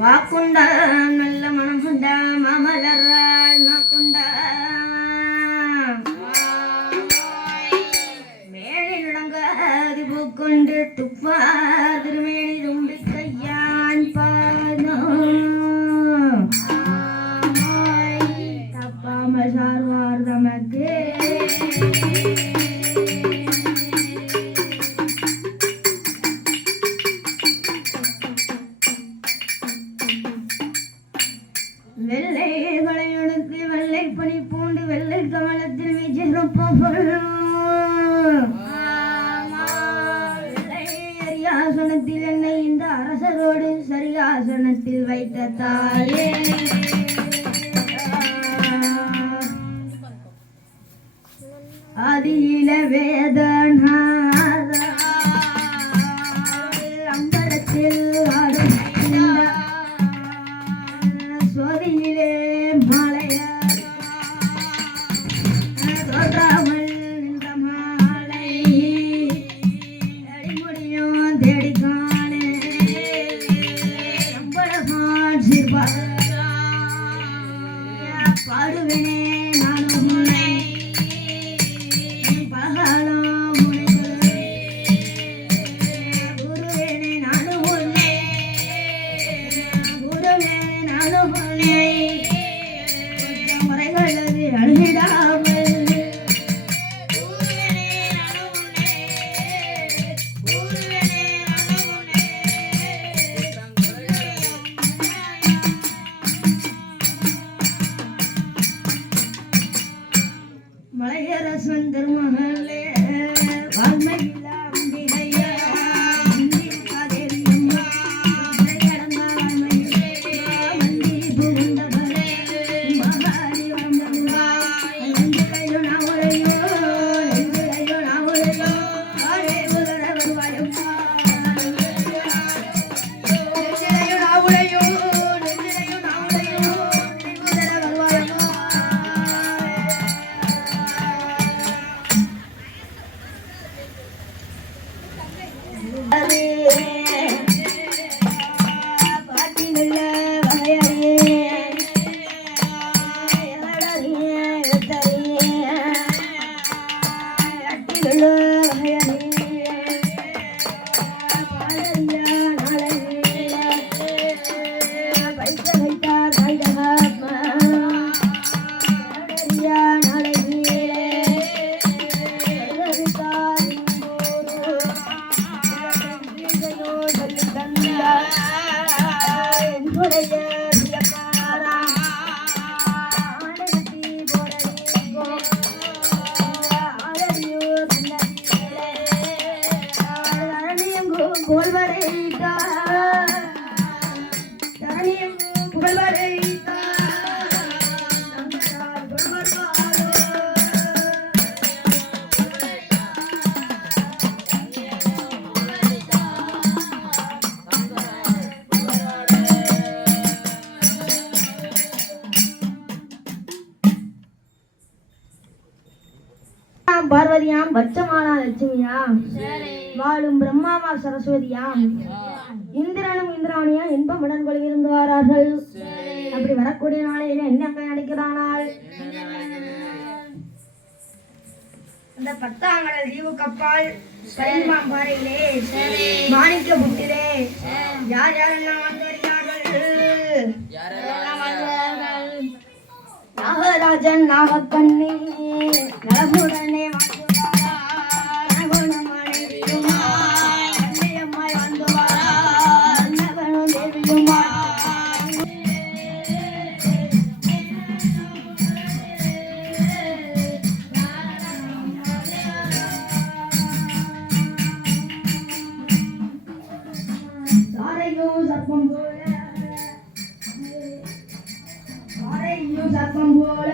வாக்குண்டா நல்ல மனமுண்டா மாமலரால் நாக்குண்டா மேலே நடங்காதி பூக்கொண்டு துப்பா திருமேனி தும்பி கையான் பாதம் தப்பாமல் சார்வார் தமக்கு வெள்ளைகளை எடுத்து வெள்ளை பனி பூண்டு வெள்ளை கமலத்தில் அரியாசனத்தில் என்னை இந்த அரசரோடு சரியாசனத்தில் வைத்த தாயே ஆதியில வேதநாத அம்பலத்தில் ஆடும் சோதியிலே மாலைய தோன்றாமல் நின்ற மாலை அடிமுடியும் தேடிக்கானே அம்பலமான் பாடுவேனே நானும் உன்னை பகலும் குருவேனே நானும் உன்னை குருவேனே நானும் உன்னை முறைகளது அழுகிடாமல் மலையரசன் திருமகளே வால்மையில அம்பிகையா பார்வதியாம் வச்சமானா லட்சுமியாம் வாழும் பிரம்மாவா சரஸ்வதியாம் இந்திரனும் இந்திராணியா இன்பமுடன் கொள்கிருந்து வாரார்கள். அப்படி வரக்கூடிய நாளையில என்ன நினைக்கிறானால் இந்த 10ஆம் கடல் தீவு கப்பால் பாறையிலே மாணிக்க புட்டிலே யார் யாரெல்லாம் வந்து வருகிறார்கள்? நாகராஜன் நாகக்கண்ணி நலமுடனே சர்ப்பம் போல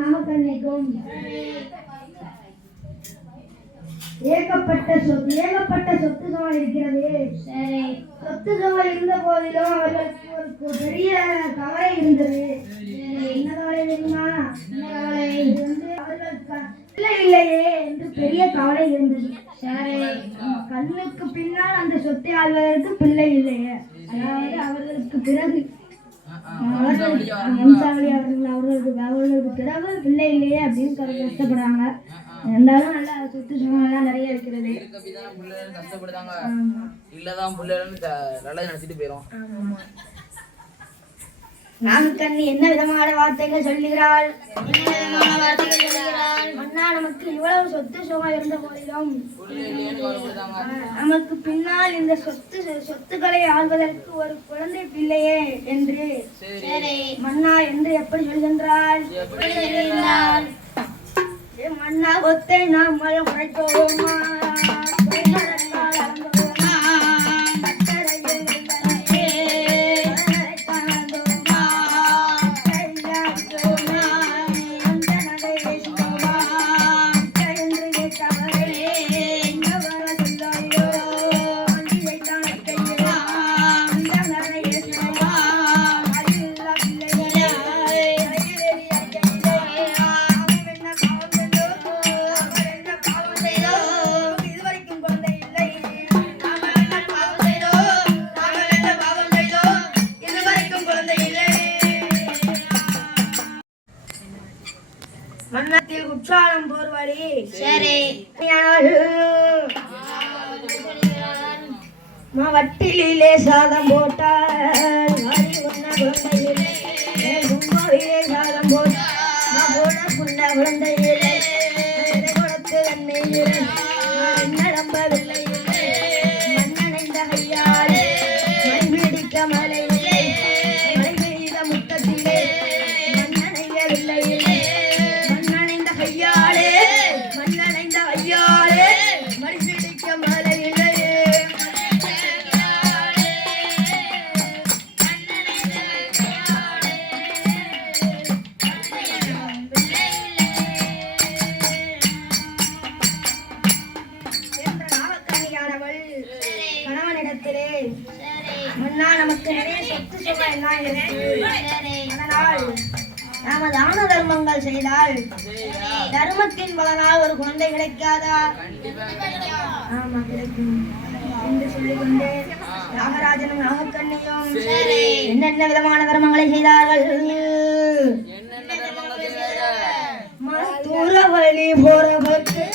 நாகக்கண்ணிக்கும் ஏகப்பட்ட சொத்து சுகம் இருக்கிறது. சரி, சொத்து சுகம் இருந்த போதிலும் அவர்களுக்கு ஒரு பெரிய கவலை இருந்தது. என்ன கவலை தெரியுமா? இது அவர்களுக்கு பிள்ளை இல்லையே என்று பெரிய கவலை இருந்தது. சரி, கண்ணுக்கு பின்னால் அந்த சொத்தை ஆள்வதற்கு பிள்ளை இல்லையே, அதாவது அவர்களுக்கு பிறகு வம்சாவளி அவர்களுக்கு பிறகு பிள்ளை இல்லையே அப்படின்னு கஷ்டப்படுறாங்க. இருந்தாலும் நல்லா சொத்து சுகம் எல்லாம் நிறைய இருக்கிறது. கஷ்டப்படுதாங்க, இல்லதான் பிள்ளைன்னு நல்லா நினைச்சிட்டு போயிடும். நாகக்கண்ணி என்ன விதமான வார்த்தைகள் சொல்லுகிறாள்? மன்னா, நமக்கு இவ்வளவு சொத்து சுகம் இருந்த போதிலும் நமக்கு பின்னால் இந்த சொத்துக்களை ஆள்வதற்கு ஒரு குழந்தை பிள்ளையே என்று மன்னா என்று எப்படி சொல்கின்றாள்? மன்னா, ஒத்தை நாம் உழைப்போமா மன்னத்தில் குற்றாலம் போர்வழி. சரி, வட்டிலே சாதம் போட்டால் சாதம் போட்டால் குழந்தையிலே கொடுத்து நம்பவில்லை மன்னனைந்த கையாலே மண்பிடிக்க மலையிலே மழை பெய்த முத்தத்திலே மன்னனையவில்லை மன்னா, நமக்கு நிறைய சொத்து சுகம் எல்லாம் இருக்கு. அதனால் நாம தான தர்மங்கள் செய்தால் தர்மத்தின் பலனால் ஒரு குழந்தை கிடைக்காதா? ஆமா, கிடைக்கும் என்று சொல்லிக்கொண்டு நாகராஜனும் நாகக்கண்ணியும் என்னென்ன விதமான தர்மங்களை செய்தார்கள்? தூர வழி போறவர்க்கு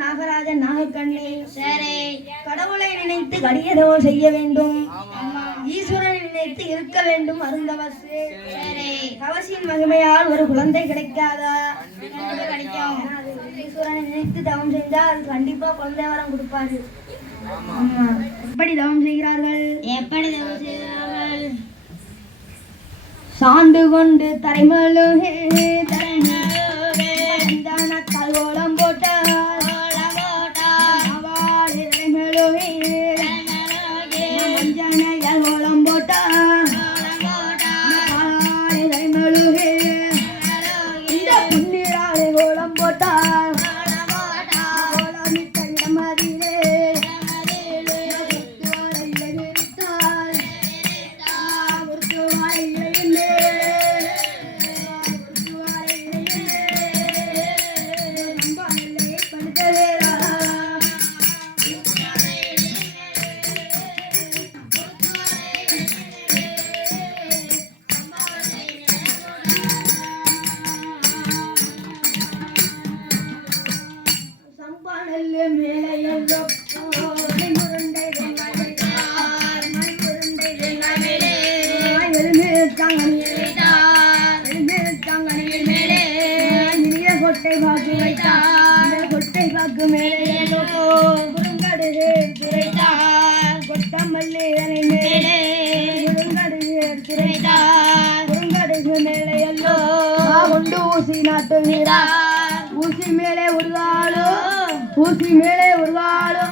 நாகராஜன் நாகக்கண்ணி கடவுளை நினைத்து கடியதோ செய்ய வேண்டும், ஈஸ்வரனை நினைத்து இருக்க வேண்டும் அருந்தவசு. தவசின் மகிமையால் ஒரு குழந்தை கிடைக்காதா? கிடைக்கும். ஈஸ்வரனை நினைத்து தவம் செஞ்சால் அது கண்டிப்பா குழந்தை வரம் கொடுப்பாரு. எப்படி தவம் செய்கிறார்கள்? சாந்து கொண்டு தரைமலுகே கல்கோளம் போட்ட கோலம் போட்டா இந்த புண்ணிராளி கோலம் போட்டா கொட்டை பாக்கு வைத்தான் கொட்டை பாக்கு மேலே குறுங்கடுகு துரைத்தான் கொட்டமல்லி அதனை மேலே குறுங்கடுகு துரைத்தான் குறுங்கடுகு மேலே எல்லோ கொண்டு ஊசி நாட்டு வீரா ஊசி மேலே உருவாளோ ஊசி மேலே உருவாளோ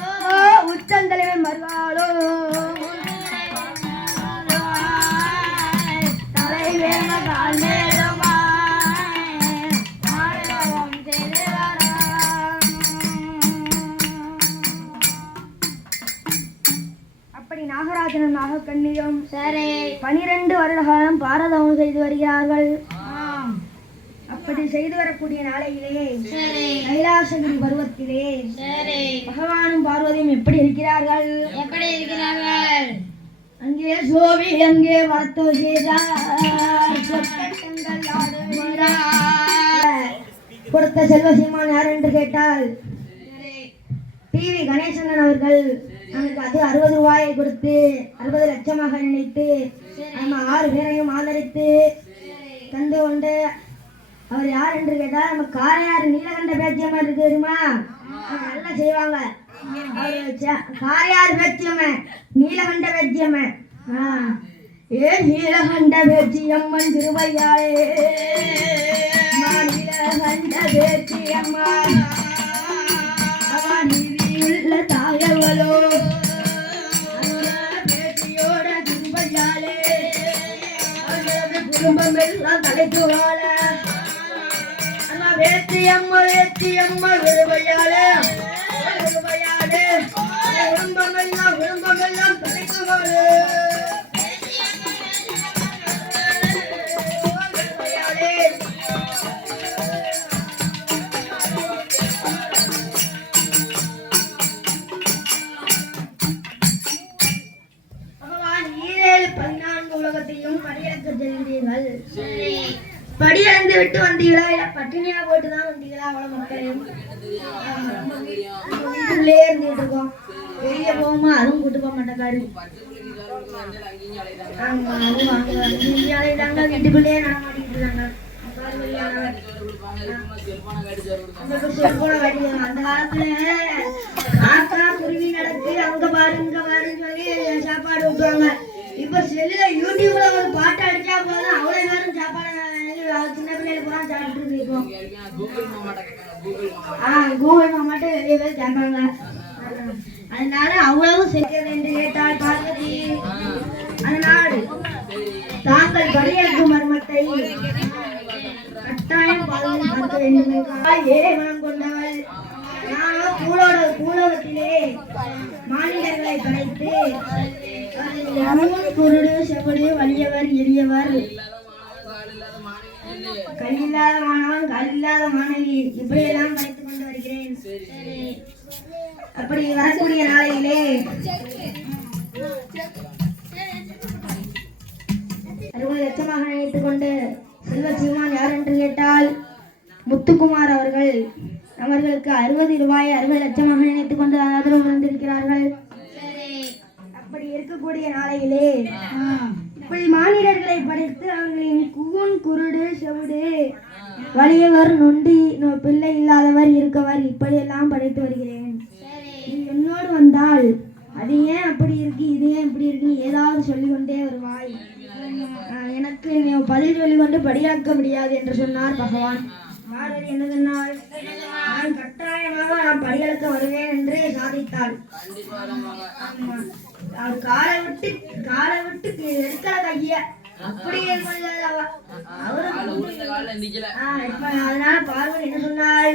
உச்சந்தலைவன் மருவாளோ தலைவேம கால் மேலமா அப்படி நாகராஜனும் நாகக்கண்ணியும் சரி 12 வருட காலம் பாரதம் செய்து வருகிறார்கள். அப்படி செய்து வரக்கூடிய நாளையிலே கைலாசகிரி பருவத்திலே பகவானும் பார்வதியும் எப்படி இருக்கிறார்கள்? அங்கே சோவி அங்கே வரத்தோ கொடுத்த செல்வ சீமான் யார் என்று கேட்டால் டிவி கணேசன் அவர்கள். நமக்கு அது 60 ரூபாயை கொடுத்து 60 லட்சமாக நினைத்து நம்ம 6 பேரையும் ஆதரித்து தந்து கொண்டு அவர் யார் என்று கேட்டால் நம்ம காரையார் நீலகண்ட பேச்சியம்மா இருக்கு தெரியுமா? நல்லா செய்வாங்க. காரையார் பேச்சியம்மா நீலகண்ட பேச்சியம்மா. ஏ நீலகண்ட பேச்சியம்மன் திருவையாளே நீலகண்ட பேச்சியம்மா நீதியுள்ள தாயவளோ பேச்சியோட திருவையாளே குடும்பம் எல்லாம் தலைக்கு வாழ வேத்தியம்மா வேத்தியம்மா விரும்பையாளே விரும்பையாளே விரும்பமெல்லாம் தலைக்குவாளே பகவான் 14 உலகத்தையும் படியெடுக்க செல்கிறீர்கள். படியடைந்து விட்டு வந்தீங்களா இல்ல பட்டினியா போட்டு தான் வந்தீங்களா? அவ்வளவு மக்களையும் வீட்டுக்குள்ளே இருந்துட்டு இருக்கோம். வெளியே போகுமா அதுவும் கூட்டு போக மாட்டேங்காரு. ஆமா அதுவும் அலைதாங்க வீட்டுக்குள்ளேயே நடமாட்டிட்டு இருக்காங்க. அந்த காலத்துல காக்கா குருவி நடக்கு அங்க பாரு இங்க பாருன்னு சொல்லி சாப்பாடு விட்டுவாங்க. இப்ப செல்லுல யூடியூப்ல ஒரு பாட்டு அடிச்சா போதும் அவ்வளவு நேரம் சாப்பாடு சின்ன பிள்ளைல பூரா சாப்பிட்டு இருக்கோம். கூகுள் மாமாட்ட வெளியே போய் கேட்பாங்க. அதனால அவ்வளவு செய்கிறது என்று கேட்டால் பார்வதி அதனால் தாங்கள் படியெடுக்கும் மர்மத்தை கட்டாயம் பார்க்க வேண்டும் என்றால் மனம் கொண்டவள் நானும் பூலோகத்திலே மாநிலங்களை படைத்து குருடு செவடு வலியவர் எளியவர் கல்லில்லாத மாணவன் கல்லில்லாத மாணவி இப்படியெல்லாம் படித்துக் கொண்டு வருகிறேன். அப்படி வரக்கூடிய நாளையிலே 60 லட்சமாக நினைத்துக் கொண்டு செல்வ சீமான் யார் என்று கேட்டால் முத்துக்குமார் அவர்கள். அவர்களுக்கு 60 ரூபாய் 60 லட்சமாக நினைத்துக் கொண்டு ஆதரவு வந்திருக்கிறார்கள். அப்படி இருக்கக்கூடிய நாளையிலே இப்படி மாநிலர்களை படித்து அவர்களின் கூன் குருடு செவிடு வலியவர் நொண்டி பிள்ளை இல்லாதவர் இருக்கவர் இப்படியெல்லாம் படைத்து வருகிறேன். நீ என்னோடு வந்தால் அது ஏன் அப்படி இருக்கு இது ஏன் இப்படி இருக்குன்னு ஏதாவது சொல்லிக்கொண்டே வருவாய். எனக்கு நீ பதில் சொல்லிக்கொண்டு படியாக்க முடியாது என்று சொன்னார் பகவான். பார்வதி என்ன சொன்னாள்? நான் கட்டாயமாக நான் படியளக்க வருவேன் என்று சாதித்தாள். அவர் காலை விட்டு எடுக்கல கைய அப்படியே அதனால பார்வதி என்ன சொன்னாள்?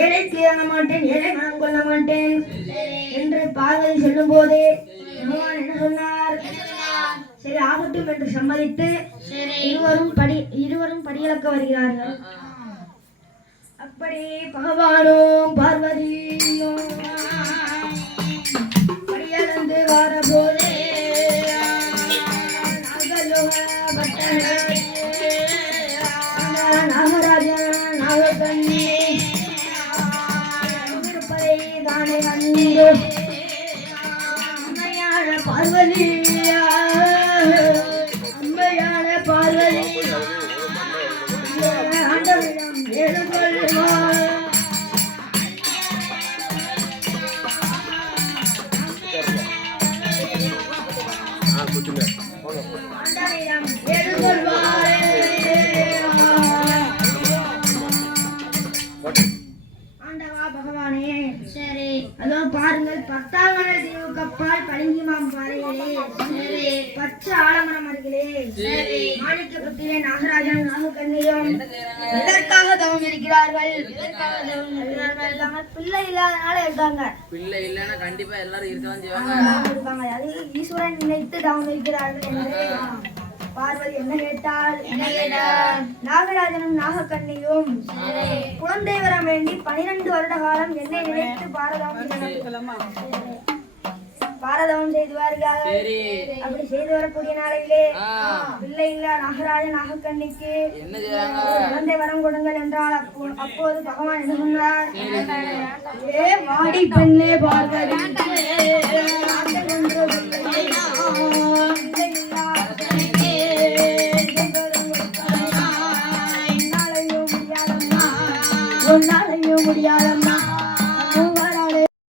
ஏழை தீர மாட்டேன் ஏழை மனம் கொள்ள மாட்டேன் என்று பார்வதி சொல்லும் போது பகவான் என்ன சொன்னார்? சரி ஆகட்டும் என்று சம்மதித்து இருவரும் படியளக்க வருகிறார்கள். அப்படி பகவானும் பார்வதியும் படியளந்து வரபோதே நாகராஜன் நாகக்கண்ணி இருப்பதை தானே வந்து அம்மையான பார்வதி எதிர்கொள்வார். ஆண்டவரிடம் எதிர்கொள்வாரே. ஆண்டவா பகவானே, சரி அதோ பாருங்கள், 10ஆம் மணல் தீவு கப்பால் பளிங்கிமாம் பாறையிலே, சரி பச்சை ஆலமரம் அருகிலே, சரி மாணிக்கபுத்திரே நாகராஜன் நாகக்கண்ணியும் எதற்காக தவம் இருக்கிறார்கள்? பிள்ளை இல்லாதனால இருக்காங்க. பிள்ளை இல்லைன்னா கண்டிப்பா எல்லாரும் இருக்கதான் செய்வாங்க. அது ஈஸ்வரன் நினைத்து தவம் இருக்கிறார்கள் என்று பார்வதி என்ன கேட்டால், நாகராஜனும் நாகக்கண்ணியும் குழந்தை வர வேண்டி 12 வருட காலம் என்னை நினைத்து பாரதவம் செய்துவார்கள். அப்படி செய்து வரக்கூடிய நாளையிலே பிள்ளை இல்ல நாகராஜன் நாகக்கண்ணிக்கு குழந்தை வரம் கொடுங்கள் என்றால் அப்போது பகவான் என்ன சொன்னார்? ஏ மாடி பெண்ணே பார்வதி,